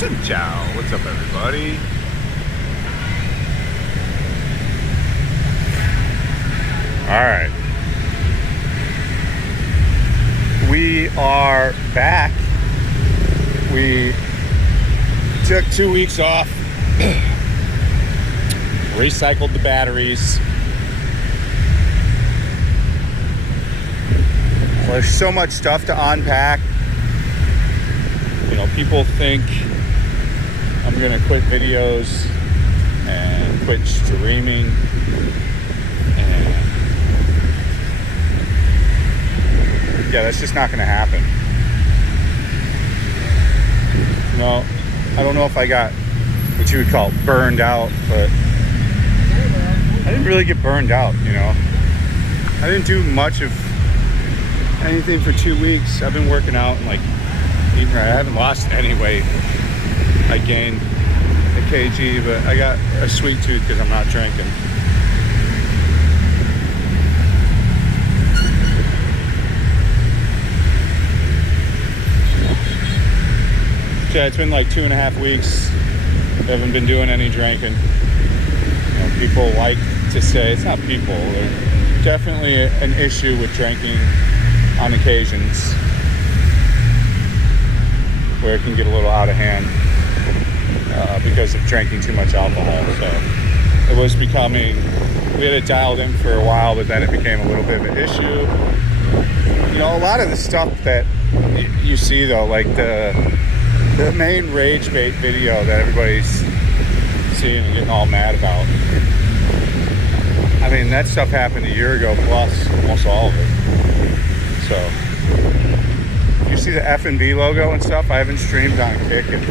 Ciao. What's up, everybody? All right. We are back. We took 2 weeks off, recycled the batteries. There's so much stuff to unpack. You know, people think I'm gonna quit videos and quit streaming, and yeah, that's just not gonna happen. No, I don't know if I got what you would call burned out, but I didn't really get burned out, you know. I didn't do much of anything for 2 weeks. I've been working out and like eating right. I haven't lost any weight. I gained a kg, but I got a sweet tooth because I'm not drinking. Yeah, it's been like 2.5 weeks. I haven't been doing any drinking. You know, people like to say, it's not people, there's definitely an issue with drinking on occasions where it can get a little out of hand because of drinking too much alcohol. So it was becoming, we had it dialed in for a while, but then it became a little bit of an issue. You know, a lot of the stuff that you see though, like the main rage bait video that everybody's seeing and getting all mad about, I mean, that stuff happened a year ago plus, almost all of it. So you see the F&B logo and stuff. I haven't streamed on Kick in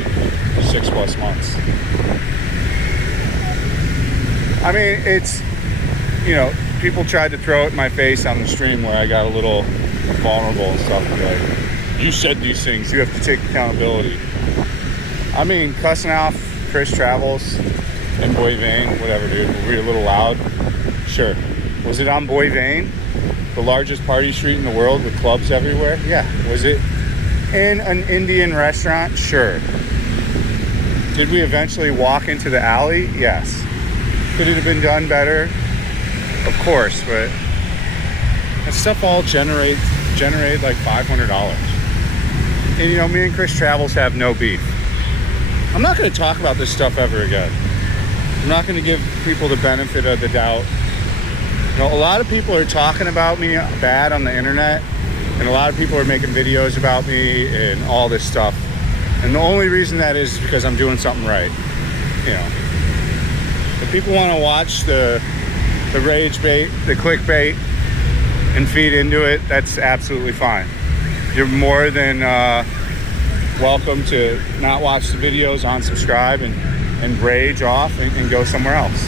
6+ months. I mean, it's, you know, people tried to throw it in my face on the stream where I got a little vulnerable and stuff, and be like, you said these things, you have to take accountability. I mean, cussing off Chris Travels and Boy Vane, whatever, dude, were we a little loud? Sure. Was it on Boy Vane, the largest party street in the world with clubs everywhere? Yeah. Was it in an Indian restaurant? Sure. Did we eventually walk into the alley? Yes. Could it have been done better? Of course, but that stuff all generated like $500. And you know, me and Chris Travels have no beef. I'm not going to talk about this stuff ever again. I'm not going to give people the benefit of the doubt. You know, a lot of people are talking about me bad on the internet, and a lot of people are making videos about me and all this stuff. And the only reason that is because I'm doing something right. You know, if people want to watch the rage bait, the clickbait, and feed into it, that's absolutely fine. You're more than welcome to not watch the videos, unsubscribe, and rage off and go somewhere else.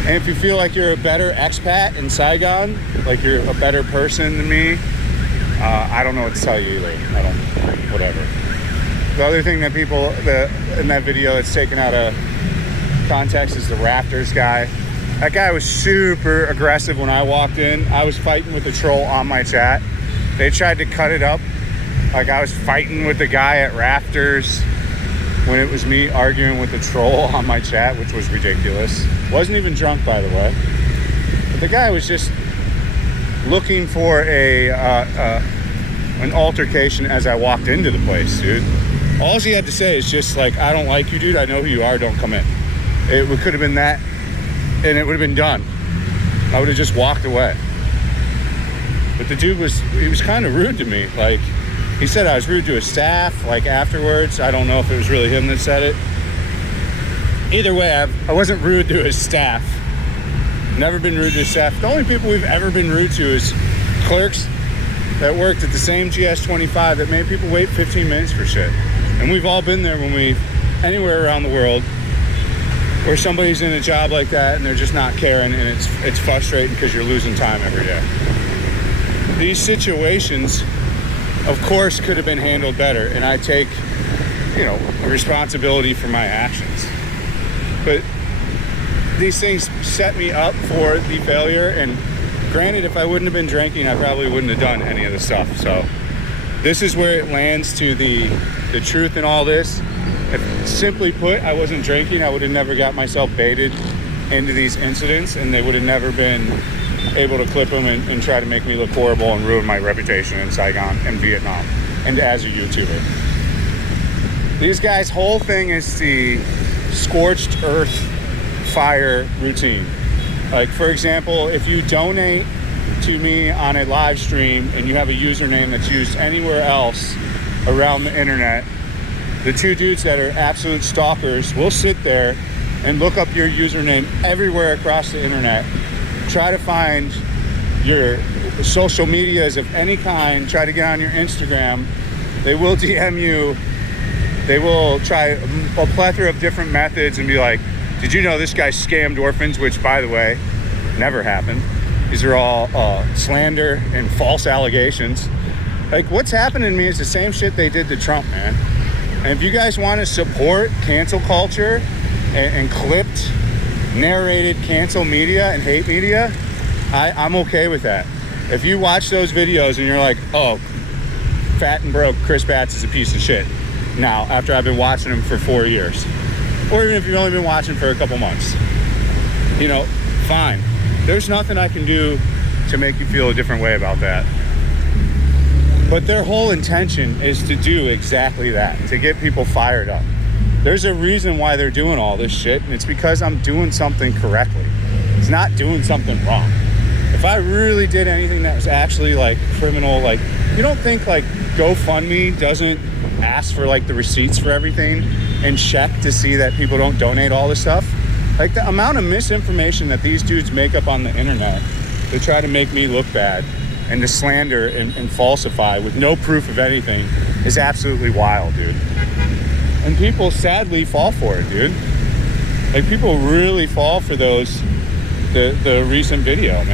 And if you feel like you're a better expat in Saigon, like you're a better person than me, I don't know what to tell you either. Whatever. The other thing that people in that video that's taken out of context is the Raptors guy. That guy was super aggressive when I walked in. I was fighting with the troll on my chat. They tried to cut it up like I was fighting with the guy at Raptors when it was me arguing with the troll on my chat, which was ridiculous. Wasn't even drunk, by the way. But the guy was just looking for an altercation as I walked into the place, dude. All he had to say is just like, I don't like you, dude. I know who you are. Don't come in. It could have been that, and it would have been done. I would have just walked away. But the dude was kind of rude to me. Like, he said I was rude to his staff, like afterwards. I don't know if it was really him that said it. Either way, I wasn't rude to his staff. Never been rude to his staff. The only people we've ever been rude to is clerks that worked at the same GS25 that made people wait 15 minutes for shit. And we've all been there anywhere around the world where somebody's in a job like that and they're just not caring, and it's frustrating because you're losing time every day. These situations, of course, could have been handled better, and I take, you know, responsibility for my actions. But these things set me up for the failure, and granted, if I wouldn't have been drinking, I probably wouldn't have done any of the stuff. So this is where it lands to the truth in all this. If, simply put, I wasn't drinking, I would have never got myself baited into these incidents, and they would have never been able to clip them and try to make me look horrible and ruin my reputation in Saigon and Vietnam and as a YouTuber. These guys' whole thing is the scorched earth fire routine. Like, for example, if you donate to me on a live stream and you have a username that's used anywhere else around the internet, the two dudes that are absolute stalkers will sit there and look up your username everywhere across the internet, try to find your social medias of any kind, try to get on your Instagram. They will DM you. They will try a plethora of different methods and be like, did you know this guy scammed orphans? Which, by the way, never happened. These are all slander and false allegations. Like, what's happening to me is the same shit they did to Trump, man. And if you guys want to support cancel culture and clipped, narrated cancel media and hate media, I'm okay with that. If you watch those videos and you're like, oh, fat and broke Chris Batts is a piece of shit now, after I've been watching him for 4 years, or even if you've only been watching for a couple months, you know, fine. There's nothing I can do to make you feel a different way about that. But their whole intention is to do exactly that, to get people fired up. There's a reason why they're doing all this shit, and it's because I'm doing something correctly. It's not doing something wrong. If I really did anything that was actually like criminal, like, you don't think like GoFundMe doesn't ask for like the receipts for everything and check to see that people don't donate all this stuff? Like, the amount of misinformation that these dudes make up on the internet to try to make me look bad and to slander and falsify with no proof of anything is absolutely wild, dude. And people sadly fall for it, dude. Like, people really fall for those, the recent videos.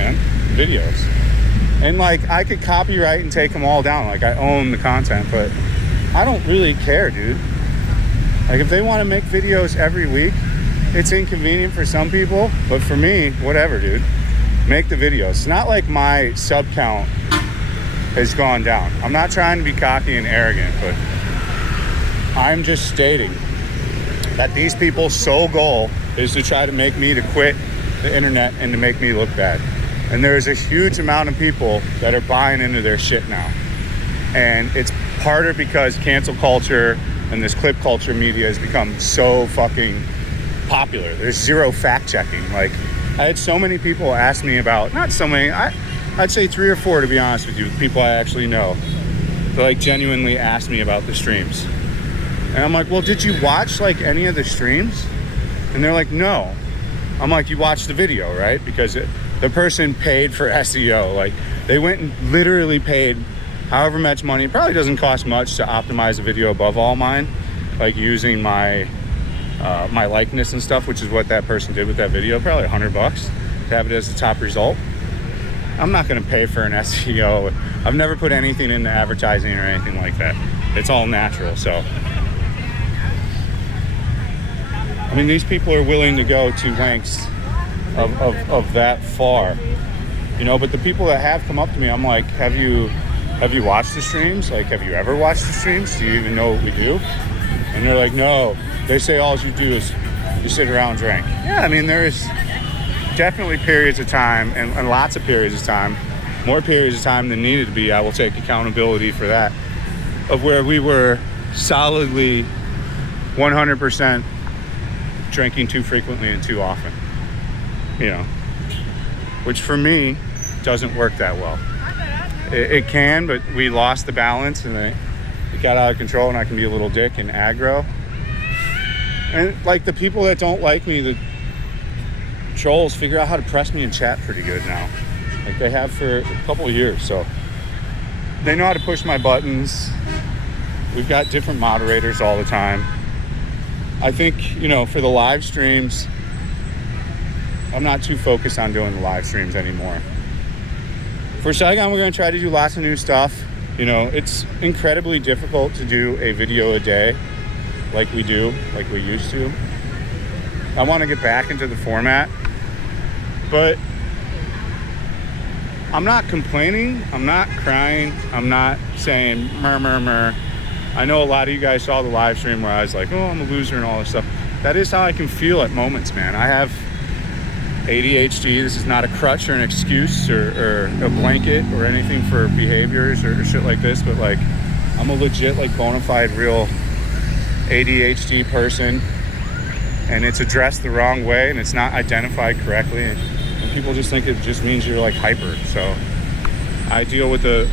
And like, I could copyright and take them all down. Like, I own the content, but I don't really care, dude. Like, if they want to make videos every week, it's inconvenient for some people, but for me, whatever, dude. Make the videos. It's not like my sub count has gone down. I'm not trying to be cocky and arrogant, but I'm just stating that these people's sole goal is to try to make me to quit the internet and to make me look bad. And there's a huge amount of people that are buying into their shit now. And it's harder because cancel culture and this clip culture media has become so fucking popular. There's zero fact checking. Like, I had so many people ask me about, not so many, I'd say 3 or 4 to be honest with you, people I actually know. They like genuinely asked me about the streams. And I'm like, well, did you watch like any of the streams? And they're like, no. I'm like, you watched the video, right? Because the person paid for SEO. Like, they went and literally paid however much money. It probably doesn't cost much to optimize a video above all mine, like using my my likeness and stuff, which is what that person did with that video. Probably $100 to have it as the top result. I'm not going to pay for an SEO. I've never put anything into advertising or anything like that. It's all natural. So, I mean, these people are willing to go to lengths of that far, you know. But the people that have come up to me, I'm like, have you watched the streams? Like, have you ever watched the streams? Do you even know what we do? And they're like, no. They say all you do is you sit around and drink. Yeah, I mean, there's definitely periods of time and lots of periods of time, more periods of time than needed to be. I will take accountability for that, of where we were solidly 100% drinking too frequently and too often, you know, which for me doesn't work that well. It can, but we lost the balance and it got out of control, and I can be a little dick and aggro. And like, the people that don't like me, the trolls, figure out how to press me in chat pretty good now. Like, they have for a couple of years, so they know how to push my buttons. We've got different moderators all the time. I think, you know, for the live streams, I'm not too focused on doing the live streams anymore. For Saigon, we're going to try to do lots of new stuff. You know, it's incredibly difficult to do a video a day like we used to. I want to get back into the format, but I'm not complaining, I'm not crying, I'm not saying murmur. I know a lot of you guys saw the live stream where I was like, oh, I'm a loser and all this stuff. That is how I can feel at moments, man. I have ADHD. This is not a crutch or an excuse or a blanket or anything for behaviors or shit like this, but like, I'm a legit, like, bona fide, real ADHD person, and it's addressed the wrong way and it's not identified correctly, and people just think it just means you're like hyper. So I deal with the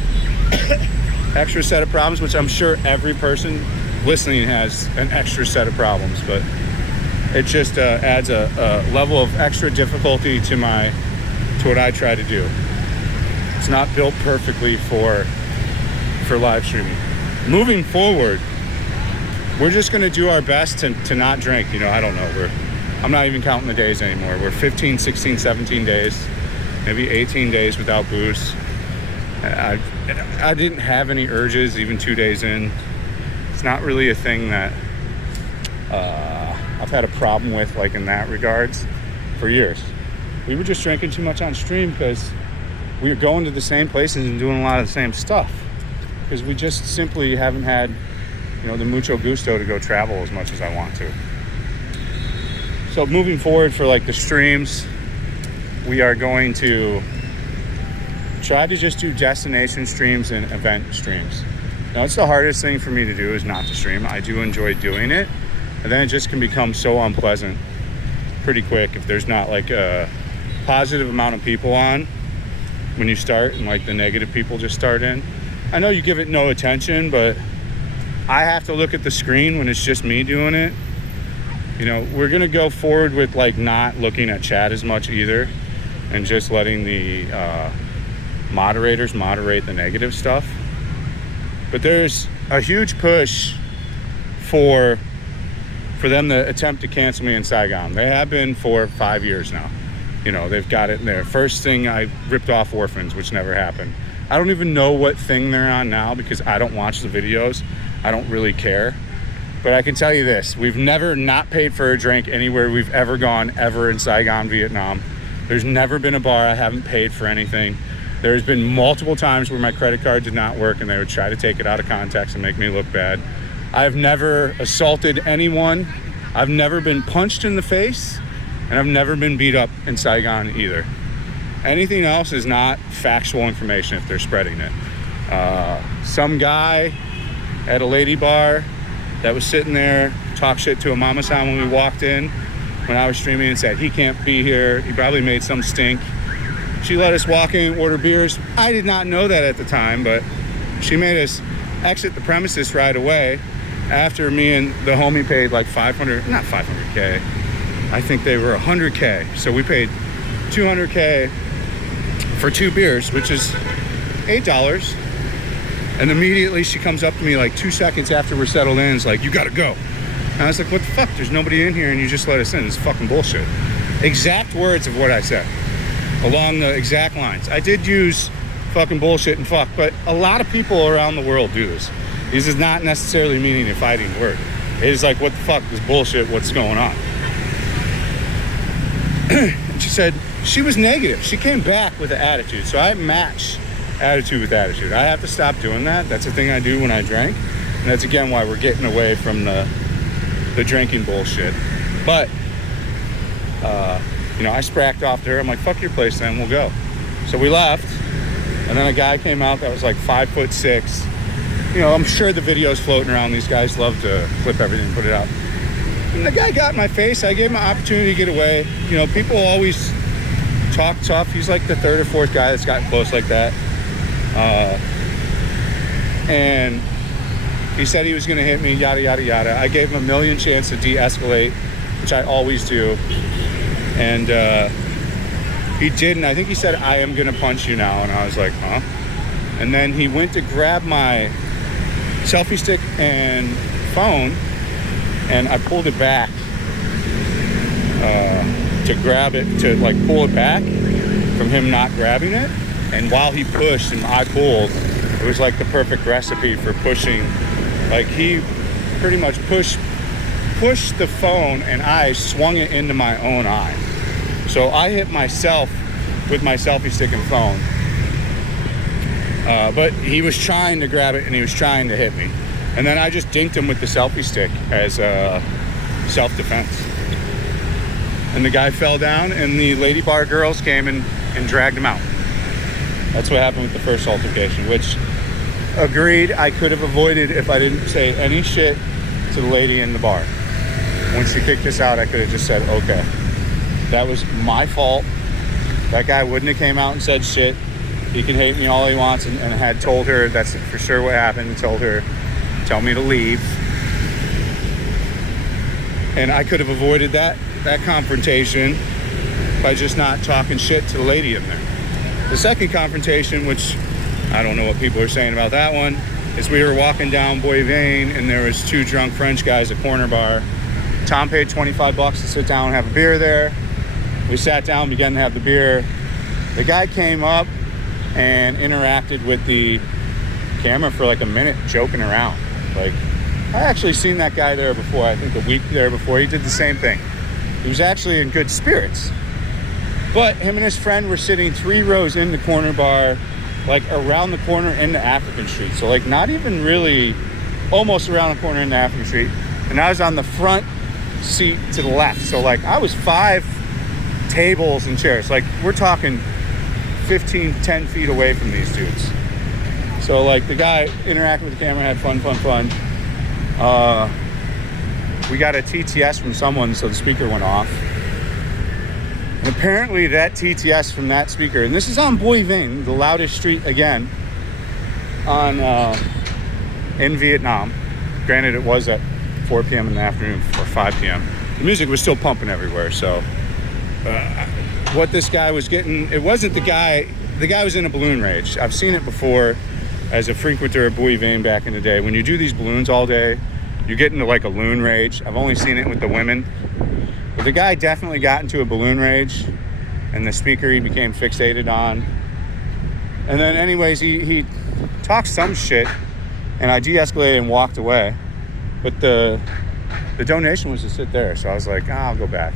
extra set of problems, which I'm sure every person listening has an extra set of problems, but it just adds a level of extra difficulty to what I try to do. It's not built perfectly for live streaming. Moving forward, we're just going to do our best to not drink. You know, I don't know. I'm not even counting the days anymore. We're 15, 16, 17 days, maybe 18 days without booze. I didn't have any urges even 2 days in. It's not really a thing that I've had a problem with, like, in that regards for years. We were just drinking too much on stream because we were going to the same places and doing a lot of the same stuff, because we just simply haven't had, you know, the mucho gusto to go travel as much as I want to. So moving forward for like the streams, we are going to try to just do destination streams and event streams. Now, it's the hardest thing for me to do is not to stream. I do enjoy doing it, and then it just can become so unpleasant pretty quick if there's not like a positive amount of people on when you start, and like the negative people just start in. I know you give it no attention, but I have to look at the screen when it's just me doing it. You know, we're going to go forward with like not looking at chat as much either, and just letting the moderators moderate the negative stuff. But there's a huge push for them to attempt to cancel me in Saigon. They have been for 5 years now. You know, they've got it in there. First thing, I ripped off Orphans, which never happened. I don't even know what thing they're on now because I don't watch the videos. I don't really care. But I can tell you this, we've never not paid for a drink anywhere we've ever gone, ever in Saigon, Vietnam. There's never been a bar I haven't paid for anything. There's been multiple times where my credit card did not work and they would try to take it out of context and make me look bad. I've never assaulted anyone. I've never been punched in the face, and I've never been beat up in Saigon either. Anything else is not factual information if they're spreading it. Some guy at a lady bar that was sitting there talked shit to a mama-san when we walked in when I was streaming and said he can't be here. He probably made some stink. She let us walk in, order beers. I did not know that at the time, but she made us exit the premises right away after me and the homie paid like not 500K. I think they were 100K. So we paid 200K for 2 beers, which is $8. And immediately she comes up to me like 2 seconds after we're settled in, is like, you gotta go. And I was like, what the fuck? There's nobody in here and you just let us in. It's fucking bullshit. Exact words of what I said, along the exact lines. I did use fucking bullshit and fuck, but a lot of people around the world do this. This is not necessarily meaning a fighting word. It is like, what the fuck is bullshit? What's going on? And she said, she was negative. She came back with an attitude. So I match attitude with attitude. I have to stop doing that. That's the thing I do when I drink. And that's again why we're getting away from the drinking bullshit. But, you know, I spracked off to her. I'm like, fuck your place then, we'll go. So we left. And then a guy came out that was like 5'6". You know, I'm sure the video's floating around. These guys love to clip everything and put it out. And the guy got in my face. I gave him an opportunity to get away. You know, people always talk tough. He's like the 3rd or 4th guy that's gotten close like that. And he said he was going to hit me, yada, yada, yada. I gave him a million chance to de-escalate, which I always do. And he didn't. I think he said, I am going to punch you now. And I was like, huh? And then he went to grab my selfie stick and phone, and I pulled it back to grab it, to like pull it back from him not grabbing it. And while he pushed and I pulled, it was like the perfect recipe for pushing. Like he pretty much pushed the phone and I swung it into my own eye. So I hit myself with my selfie stick and phone. But he was trying to grab it and he was trying to hit me. And then I just dinked him with the selfie stick as self-defense. And the guy fell down and the lady bar girls came and dragged him out. That's what happened with the first altercation, which, agreed, I could have avoided if I didn't say any shit to the lady in the bar. When she kicked us out, I could have just said, okay, that was my fault. That guy wouldn't have came out and said shit. He can hate me all he wants, and had told her that's for sure what happened, and told her, tell me to leave. And I could have avoided that confrontation by just not talking shit to the lady in there. The second confrontation, which I don't know what people are saying about that one, is we were walking down Bois Vane and there was two drunk French guys at Corner Bar. Tom paid $25 to sit down and have a beer there. We sat down, began to have the beer. The guy came up and interacted with the camera for like a minute, joking around. Like, I actually seen that guy there before. I think the week there before, he did the same thing. He was actually in good spirits. But him and his friend were sitting 3 rows in the Corner Bar, like around the corner into African Street. So like not even really, almost around the corner into African Street. And I was on the front seat to the left. So like I was 5 tables and chairs. Like we're talking 10 feet away from these dudes. So like the guy interacted with the camera, had fun. We got a TTS from someone, so the speaker went off. And apparently that TTS from that speaker, and this is on Bois Vane, the loudest street again, in Vietnam. Granted, it was at 4 p.m. in the afternoon or 5 p.m. The music was still pumping everywhere, so what this guy was getting, it wasn't the guy was in a balloon rage. I've seen it before as a frequenter of Bois Vane back in the day. When you do these balloons all day, you get into like a loon rage. I've only seen it with the women. But the guy definitely got into a balloon rage, and the speaker he became fixated on. And then anyways, he talked some shit, and I de-escalated and walked away. But the donation was to sit there, so I was like, I'll go back.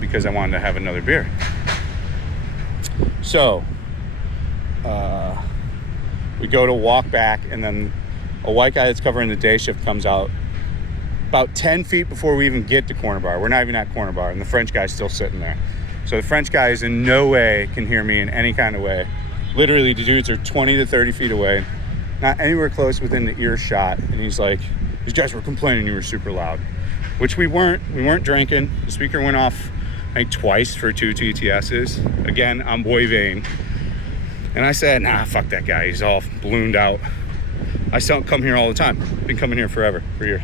Because I wanted to have another beer. So, we go to walk back, and then a white guy that's covering the day shift comes out about 10 feet before we even get to Corner Bar. We're not even at Corner Bar, and the French guy's still sitting there. So the French guy is in no way can hear me in any kind of way. Literally, the dudes are 20 to 30 feet away, not anywhere close within the earshot. And he's like, these guys were complaining you were super loud, which we weren't. We weren't drinking. The speaker went off, I think, twice for 2 TTSs. Again, on Bois Vane. And I said, nah, fuck that guy. He's all ballooned out. I still come here all the time. Been coming here forever, for years.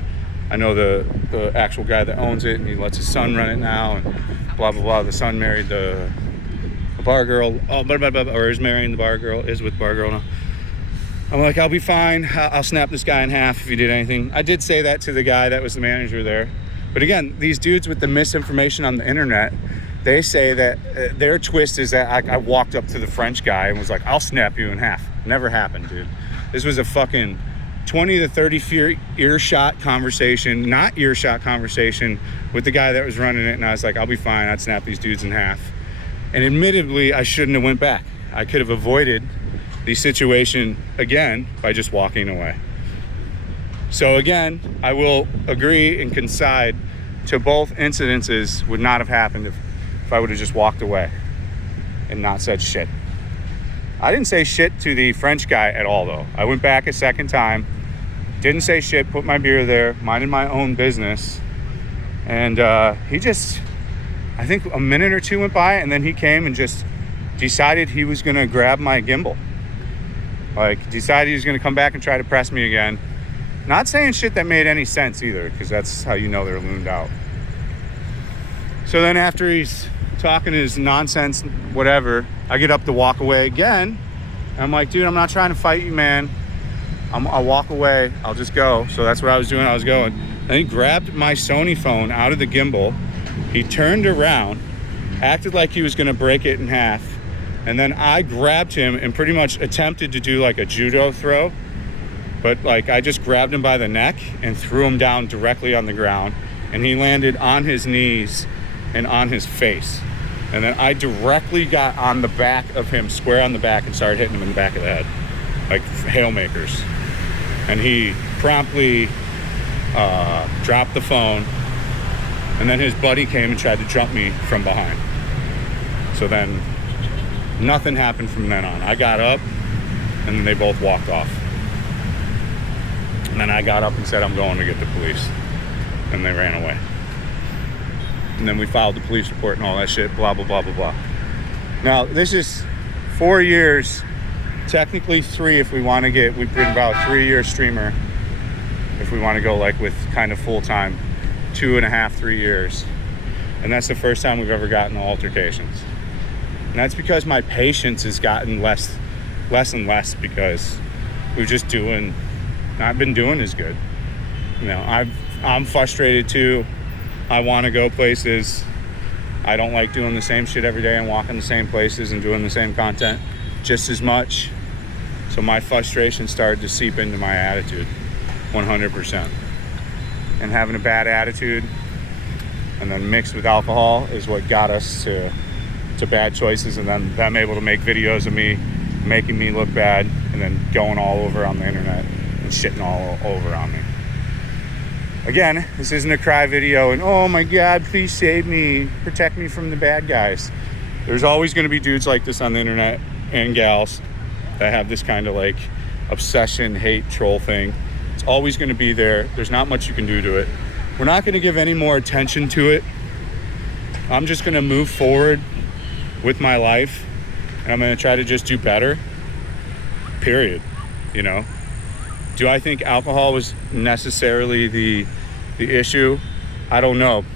I know the actual guy that owns it, and he lets his son run it now, and blah, blah, blah. The son married the bar girl, or is marrying the bar girl, is with bar girl now. I'm like, I'll be fine. I'll snap this guy in half if he did anything. I did say that to the guy that was the manager there. But again, these dudes with the misinformation on the internet, they say that their twist is that I walked up to the French guy and was like, I'll snap you in half. Never happened, dude. This was a fucking 20 to 30 feet earshot conversation, not earshot conversation, with the guy that was running it. And I was like, I'll be fine. I'd snap these dudes in half. And admittedly, I shouldn't have went back. I could have avoided the situation again by just walking away. So again, I will agree and concede to both incidences would not have happened if I would have just walked away and not said shit. I didn't say shit to the French guy at all, though. I went back a second time, didn't say shit, put my beer there, minded my own business. And he just, I think a minute or two went by, and then he came and just decided he was going to grab my gimbal. Like, decided he was going to come back and try to press me again. Not saying shit that made any sense either, because that's how you know they're looned out. So then after he's talking his nonsense, whatever, I get up to walk away again. I'm like, dude, I'm not trying to fight you, man. I'll walk away. I'll just go. So that's what I was doing. I was going. And he grabbed my Sony phone out of the gimbal. He turned around, acted like he was going to break it in half. And then I grabbed him and pretty much attempted to do like a judo throw. But like I just grabbed him by the neck and threw him down directly on the ground. And he landed on his knees and on his face. And then I directly got on the back of him, square on the back, and started hitting him in the back of the head, like haymakers. And he promptly dropped the phone. And then his buddy came and tried to jump me from behind. So then nothing happened from then on. I got up, and then they both walked off. And then I got up and said, I'm going to get the police. And they ran away. And then we filed the police report and all that shit, blah, blah, blah, blah, blah. Now, this is 4 years, technically 3 if we want to get, we've been about a 3-year streamer if we want to go like with kind of full-time, 2.5, 3 years. And that's the first time we've ever gotten altercations. And that's because my patience has gotten less and less because we've just not been doing as good. You know, I'm frustrated too. I want to go places. I don't like doing the same shit every day and walking the same places and doing the same content just as much. So my frustration started to seep into my attitude 100%. And having a bad attitude and then mixed with alcohol is what got us to bad choices, and then them able to make videos of me making me look bad and then going all over on the internet and shitting all over on me. Again, this isn't a cry video and, oh my God, please save me, protect me from the bad guys. There's always going to be dudes like this on the internet and gals that have this kind of like obsession, hate, troll thing. It's always going to be there. There's not much you can do to it. We're not going to give any more attention to it. I'm just going to move forward with my life, and I'm going to try to just do better, period. You know, do I think alcohol was necessarily the issue? I don't know.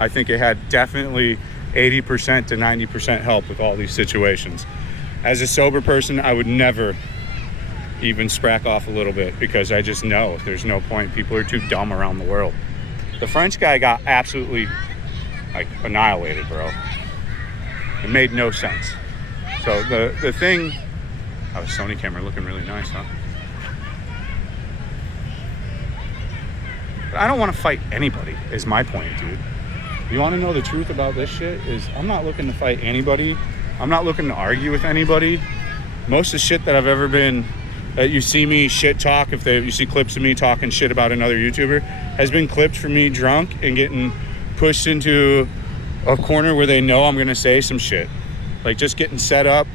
I think it had definitely 80% to 90% help with all these situations. As a sober person, I would never even sprack off a little bit because I just know there's no point. People are too dumb around the world. The French guy got absolutely like annihilated, bro. It made no sense. So the thing, the Sony camera looking really nice, huh? But I don't want to fight anybody, is my point, dude. You want to know the truth about this shit? Is I'm not looking to fight anybody. I'm not looking to argue with anybody. Most of the shit that I've ever been, that you see me shit talk, you see clips of me talking shit about another YouTuber, has been clipped from me drunk and getting pushed into a corner where they know I'm gonna say some shit. Like just getting set up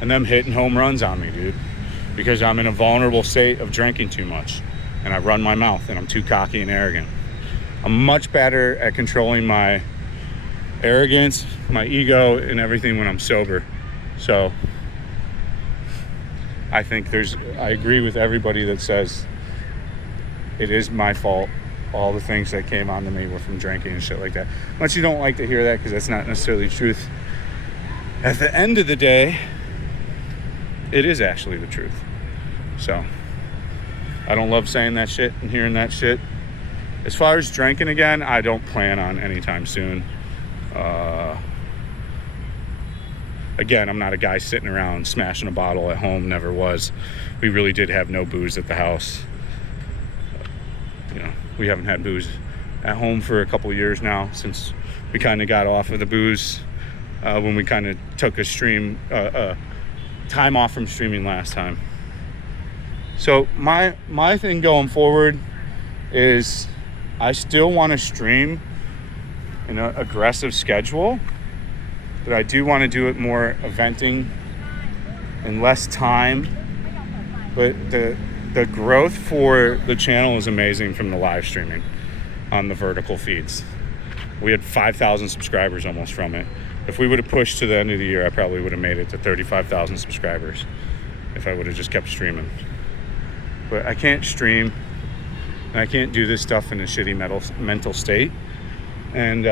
and them hitting home runs on me, dude. Because I'm in a vulnerable state of drinking too much. And I run my mouth and I'm too cocky and arrogant. I'm much better at controlling my arrogance, my ego, and everything when I'm sober. So I think I agree with everybody that says it is my fault. All the things that came onto me were from drinking and shit like that. Much you don't like to hear that because that's not necessarily the truth. At the end of the day, it is actually the truth. So I don't love saying that shit and hearing that shit. As far as drinking again, I don't plan on anytime soon. Again, I'm not a guy sitting around smashing a bottle at home, never was. We really did have no booze at the house. You know, we haven't had booze at home for a couple of years now, since we kind of got off of the booze when we kind of took a time off from streaming last time. So my thing going forward is I still want to stream in an aggressive schedule, but I do want to do it more eventing in less time. But the growth for the channel is amazing from the live streaming on the vertical feeds. We had 5,000 subscribers almost from it. If we would have pushed to the end of the year, I probably would have made it to 35,000 subscribers if I would have just kept streaming. But I can't stream and I can't do this stuff in a shitty mental state. And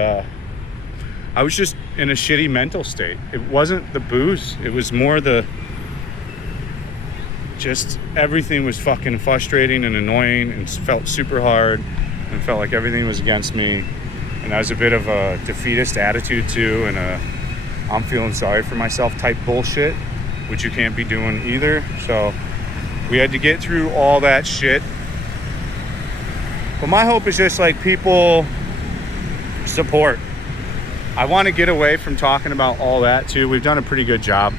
I was just in a shitty mental state. It wasn't the booze. It was more just everything was fucking frustrating and annoying and felt super hard and felt like everything was against me. And that was a bit of a defeatist attitude too, and I'm feeling sorry for myself type bullshit, which you can't be doing either. So we had to get through all that shit. But my hope is just like people support. I want to get away from talking about all that too. We've done a pretty good job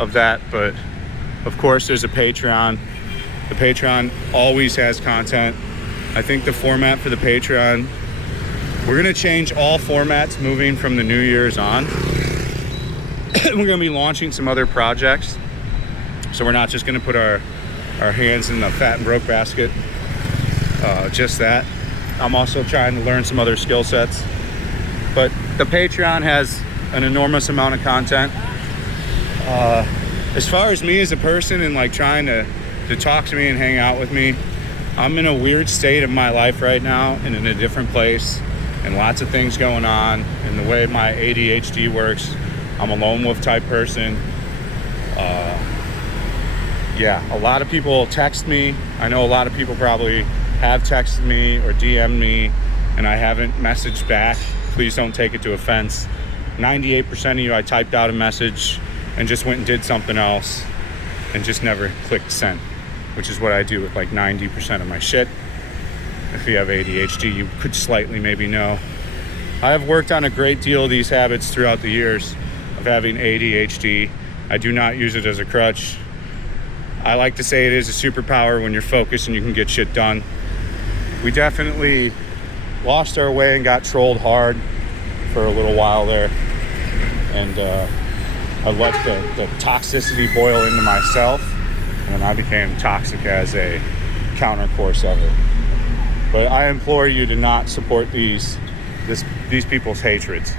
of that, but of course there's a Patreon. The Patreon always has content. I think the format for the Patreon, we're gonna change all formats moving from the New Year's on. We're gonna be launching some other projects. So we're not just gonna put our hands in the fat and broke basket, just that. I'm also trying to learn some other skill sets. But the Patreon has an enormous amount of content. As far as me as a person and like trying to talk to me and hang out with me, I'm in a weird state of my life right now and in a different place and lots of things going on. And the way my ADHD works, I'm a lone wolf type person. Yeah, a lot of people text me. I know a lot of people probably have texted me or DM'd me and I haven't messaged back. Please don't take it to offense. 98% of you, I typed out a message and just went and did something else and just never clicked send, which is what I do with like 90% of my shit. If you have ADHD, you could slightly maybe know. I have worked on a great deal of these habits throughout the years of having ADHD. I do not use it as a crutch. I like to say it is a superpower when you're focused and you can get shit done. We definitely lost our way and got trolled hard for a little while there. And I let the toxicity boil into myself, and then I became toxic as a countercourse of it. But I implore you to not support these people's hatreds.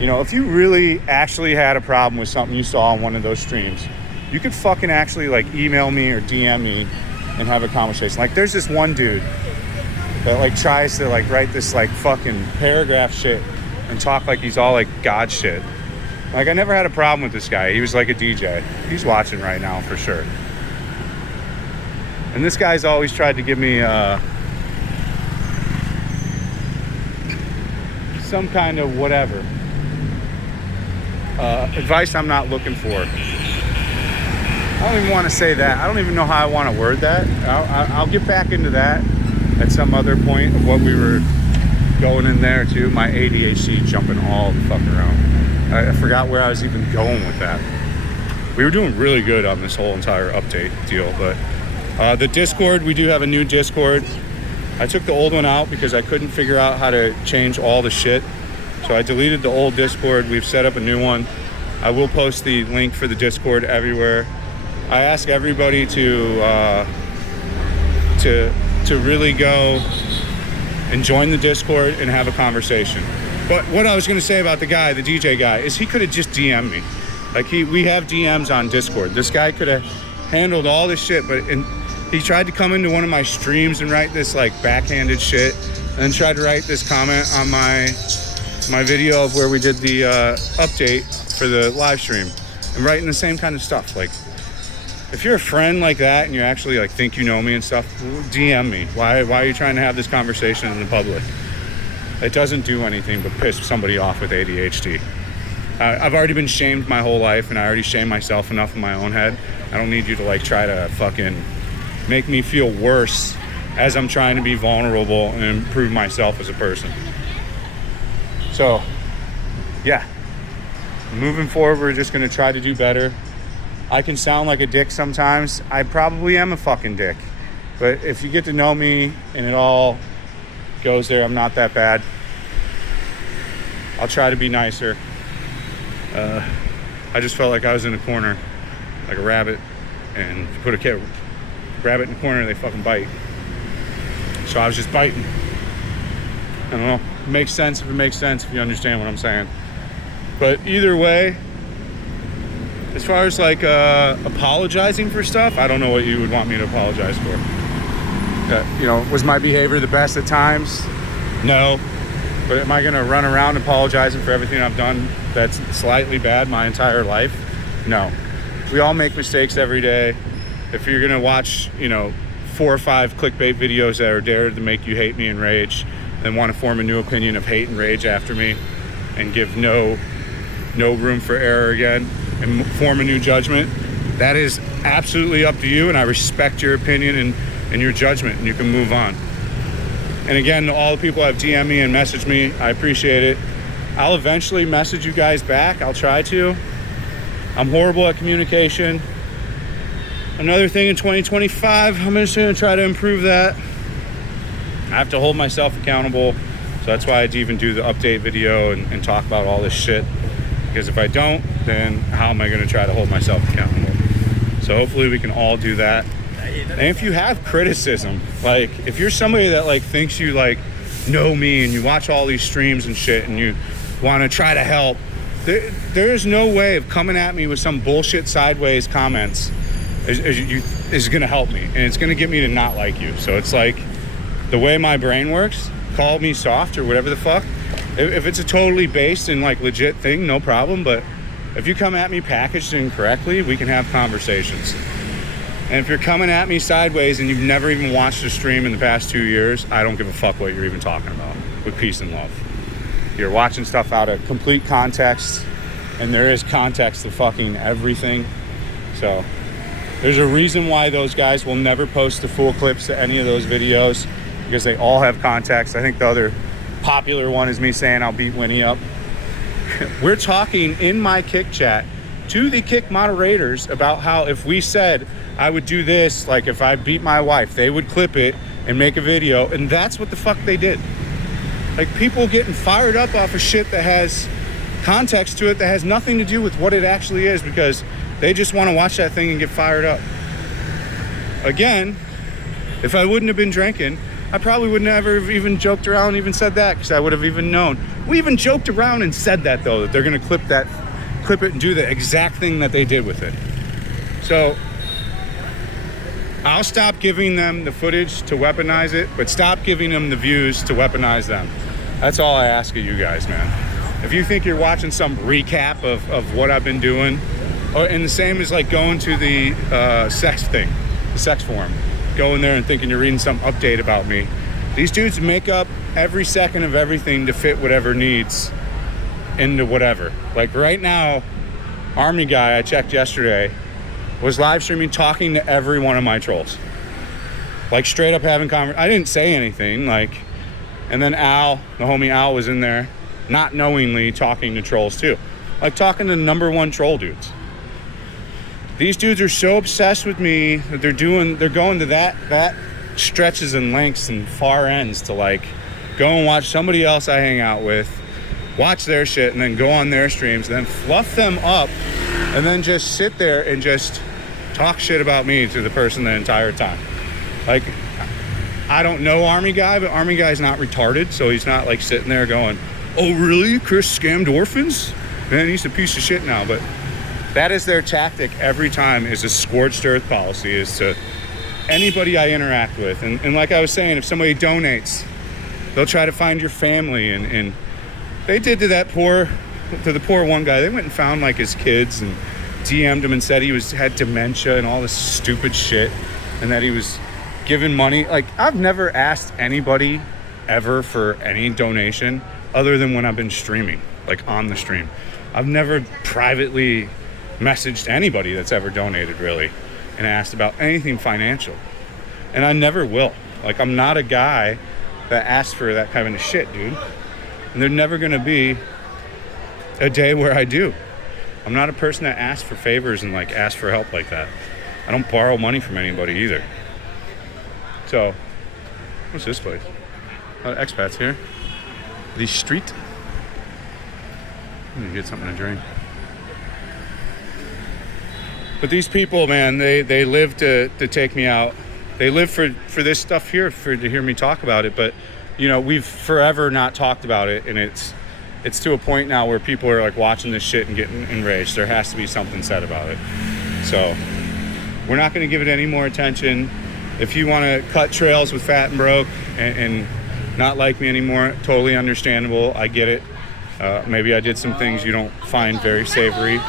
You know, if you really actually had a problem with something you saw on one of those streams, you could fucking actually like email me or DM me and have a conversation. Like there's this one dude that like tries to like write this like fucking paragraph shit and talk like he's all like God shit. Like I never had a problem with this guy. He was like a DJ. He's watching right now for sure. And this guy's always tried to give me some kind of whatever. Advice I'm not looking for. I don't even want to say that. I don't even know how I want to word that. I'll get back into that at some other point of what we were going in there too. My ADHD jumping all the fuck around. I forgot where I was even going with that. We were doing really good on this whole entire update deal, but the Discord, we do have a new Discord. I took the old one out because I couldn't figure out how to change all the shit. So I deleted the old Discord. We've set up a new one. I will post the link for the Discord everywhere. I ask everybody to really go and join the Discord and have a conversation. But what I was going to say about the guy, the DJ guy, is he could have just DM'd me. Like we have DMs on Discord. This guy could have handled all this shit, but he tried to come into one of my streams and write this like backhanded shit, and then tried to write this comment on my video of where we did the update for the live stream, and writing the same kind of stuff. Like, if you're a friend like that and you actually like think you know me and stuff, DM me. Why are you trying to have this conversation in the public? It doesn't do anything but piss somebody off with ADHD. I've already been shamed my whole life, and I already shame myself enough in my own head. I don't need you to like try to fucking make me feel worse as I'm trying to be vulnerable and improve myself as a person. So, yeah. Moving forward, we're just gonna try to do better. I can sound like a dick sometimes. I probably am a fucking dick. But if you get to know me and it all goes there, I'm not that bad. I'll try to be nicer. I just felt like I was in a corner, like a rabbit, and if you put a rabbit in a corner, they fucking bite. So I was just biting. I don't know. It makes sense if it makes sense, if you understand what I'm saying. But either way, as far as like apologizing for stuff, I don't know what you would want me to apologize for. Was my behavior the best at times? No. But am I going to run around apologizing for everything I've done that's slightly bad my entire life? No. We all make mistakes every day. If you're going to watch, 4 or 5 clickbait videos that are dared to make you hate me and rage, then want to form a new opinion of hate and rage after me and give no room for error again and form a new judgment, that is absolutely up to you, and I respect your opinion and your judgment, and you can move on. And again, all the people who have DM'd me and messaged me, I appreciate it. I'll eventually message you guys back. I'll try to. I'm horrible at communication. Another thing in 2025, I'm just gonna try to improve that. I have to hold myself accountable. So that's why I even do the update video and talk about all this shit. Because if I don't, then how am I gonna try to hold myself accountable? So hopefully we can all do that. And if you have criticism, like if you're somebody that like thinks you like know me and you watch all these streams and shit and you want to try to help, there is no way of coming at me with some bullshit sideways comments is going to help me, and it's going to get me to not like you. So it's like the way my brain works. Call me soft or whatever the fuck. If it's a totally based and like legit thing, no problem. But if you come at me packaged incorrectly, we can have conversations. And if you're coming at me sideways and you've never even watched a stream in the past 2 years, I don't give a fuck what you're even talking about with peace and love. You're watching stuff out of complete context, and there is context to fucking everything. So there's a reason why those guys will never post the full clips to any of those videos, because they all have context. I think the other popular one is me saying I'll beat Winnie up. We're talking in my Kick chat to the Kick moderators about how if we said I would do this, like if I beat my wife, they would clip it and make a video, and that's what the fuck they did. Like people getting fired up off of shit that has context to it that has nothing to do with what it actually is, because they just want to watch that thing and get fired up. Again, if I wouldn't have been drinking, I probably would never have even joked around and even said that, because I would have even known. We even joked around and said that though, that they're gonna clip it and do the exact thing that they did with it. So I'll stop giving them the footage to weaponize it, but stop giving them the views to weaponize them. That's all I ask of you guys, man. If you think you're watching some recap of what I've been doing, and the same is like going to the sex thing, the sex forum, going there and thinking you're reading some update about me. These dudes make up every second of everything to fit whatever needs into whatever. Like right now, Army Guy, I checked yesterday, was live streaming talking to every one of my trolls. Like straight up having conversation. I didn't say anything, like, and then Al, the homie Al, was in there not knowingly talking to trolls too. Like talking to #1 troll dudes. These dudes are so obsessed with me that they're going to that stretches and lengths and far ends to like go and watch somebody else I hang out with, watch their shit, and then go on their streams, and then fluff them up, and then just sit there and just talk shit about me to the person the entire time. Like, I don't know Army Guy, but Army Guy's not retarded, so he's not like sitting there going, oh really, Chris scammed orphans? Man, he's a piece of shit now. But that is their tactic every time, is a scorched earth policy, is to anybody I interact with. And like I was saying, if somebody donates, they'll try to find your family, and they did to the poor one guy. They went and found like his kids and DM'd him and said he had dementia and all this stupid shit, and that he was giving money. Like, I've never asked anybody ever for any donation other than when I've been streaming, like on the stream. I've never privately messaged anybody that's ever donated really and asked about anything financial, and I never will. Like, I'm not a guy that asks for that kind of shit, dude, and there's never gonna be a day where I do. I'm not a person that asks for favors and like asks for help like that. I don't borrow money from anybody either. So, what's this place? A lot of expats here. The street. I'm gonna get something to drink. But these people, man, they live to take me out. They live for this stuff here, to hear me talk about it. But, you know, we've forever not talked about it, and it's to a point now where people are like watching this shit and getting enraged. There has to be something said about it. So we're not going to give it any more attention. If you want to cut trails with Fat and Broke and not like me anymore, totally understandable. I get it. Maybe I did some things you don't find very savory.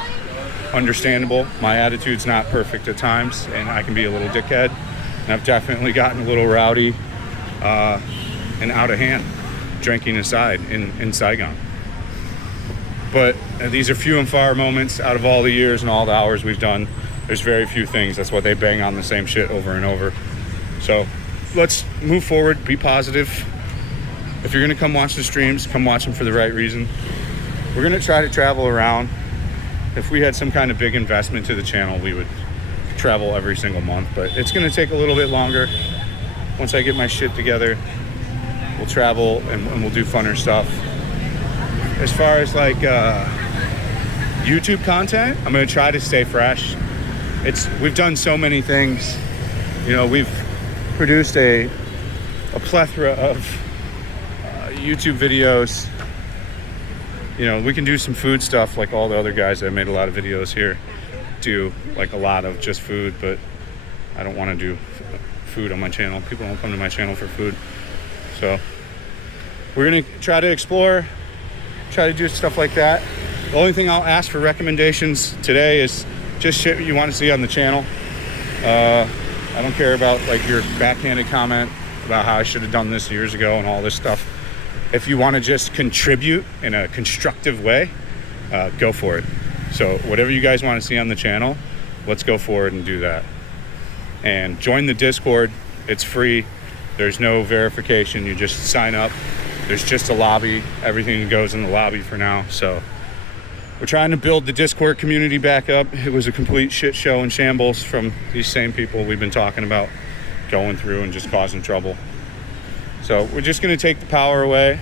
Understandable. My attitude's not perfect at times, and I can be a little dickhead. And I've definitely gotten a little rowdy and out of hand, drinking aside in Saigon. But these are few and far moments out of all the years and all the hours we've done. There's very few things. That's why they bang on the same shit over and over. So let's move forward, be positive. If you're gonna come watch the streams, come watch them for the right reason. we're gonna try to travel around. If we had some kind of big investment to the channel, we would travel every single month, but it's gonna take a little bit longer. Once I get my shit together, we'll travel and we'll do funner stuff. As far as like YouTube content, I'm gonna try to stay fresh. We've done so many things. You know, we've produced a plethora of YouTube videos. You know, we can do some food stuff like all the other guys that have made a lot of videos here do, like a lot of just food, but I don't want to do food on my channel. People don't come to my channel for food. So we're gonna try to explore, try to do stuff like that. The only thing I'll ask for recommendations today is just shit you want to see on the channel. I don't care about like your backhanded comment about how I should have done this years ago and all this stuff. If you want to just contribute in a constructive way, go for it. So whatever you guys want to see on the channel, let's go forward and do that. And join the Discord. It's free. There's no verification. You just sign up. There's just a lobby. Everything goes in the lobby for now. So we're trying to build the Discord community back up. It was a complete shit show and shambles from these same people we've been talking about going through and just causing trouble. So we're just going to take the power away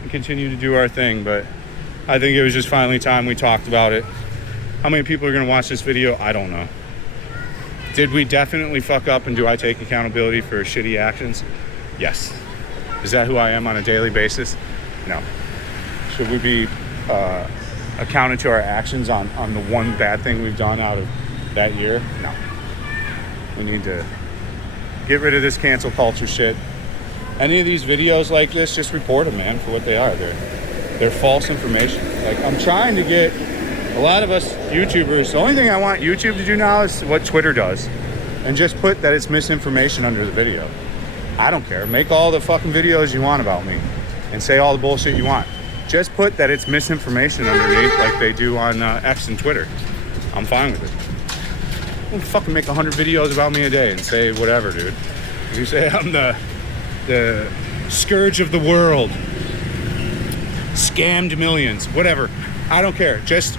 and continue to do our thing. But I think it was just finally time we talked about it. How many people are going to watch this video? I don't know. Did we definitely fuck up, and do I take accountability for shitty actions? Yes. Is that who I am on a daily basis? No. Should we be accounted to our actions on the one bad thing we've done out of that year? No. We need to get rid of this cancel culture shit. Any of these videos like this, just report them, man, for what they are. They're false information. Like, I'm trying to get a lot of us YouTubers, the only thing I want YouTube to do now is what Twitter does, and just put that it's misinformation under the video. I don't care. Make all the fucking videos you want about me and say all the bullshit you want. Just put that it's misinformation underneath, like they do on X and Twitter. I'm fine with it. Don't fucking make 100 videos about me a day and say whatever, dude. You say I'm the scourge of the world, scammed millions, whatever. I don't care. Just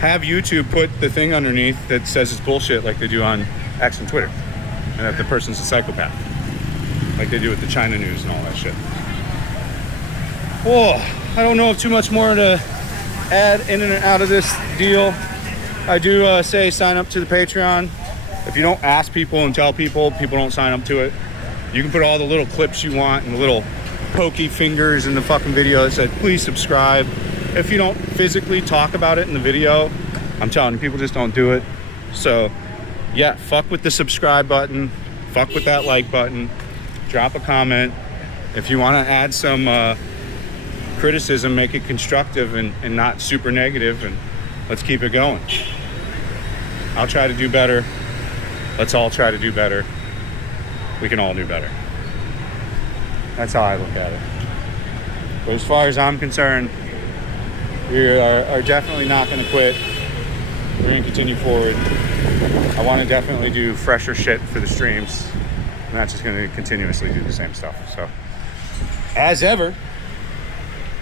have YouTube put the thing underneath that says it's bullshit, like they do on X and Twitter, and that the person's a psychopath, like they do with the China news and all that shit. Whoa, I don't know if too much more to add in and out of this deal. I do say sign up to the Patreon. If you don't ask people and tell people, people don't sign up to it. You can put all the little clips you want and the little pokey fingers in the fucking video that said, please subscribe. If you don't physically talk about it in the video, I'm telling you, people just don't do it. So yeah, fuck with the subscribe button. Fuck with that like button. Drop a comment. If you want to add some criticism, make it constructive and not super negative, and let's keep it going. I'll try to do better. Let's all try to do better. We can all do better. That's how I look at it. But as far as I'm concerned, we are definitely not going to quit. We're going to continue forward. I want to definitely do fresher shit for the streams. I'm not just going to continuously do the same stuff. So, as ever,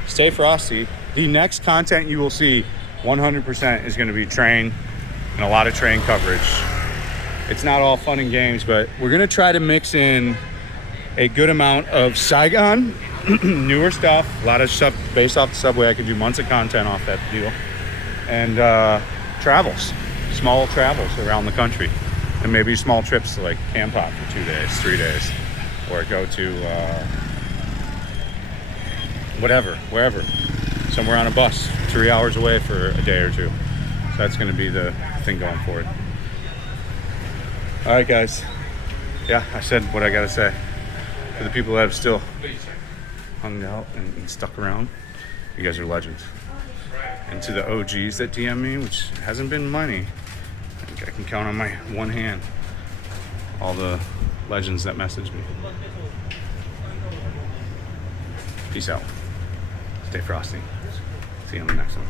stay frosty. The next content you will see 100% is going to be train and a lot of train coverage. It's not all fun and games, but we're going to try to mix in a good amount of Saigon, newer stuff, a lot of stuff based off the subway. I can do months of content off that deal. And travels, small travels around the country. And maybe small trips to like Kampot for 2 days, 3 days. Or go to whatever, wherever. Somewhere on a bus, 3 hours away for a day or two. So that's going to be the thing going forward. All right, guys. Yeah, I said what I got to say. For the people that have still hung out and stuck around, you guys are legends. And to the OGs that DM me, which hasn't been many, I think I can count on my one hand all the legends that message me. Peace out. Stay frosty. See you on the next one.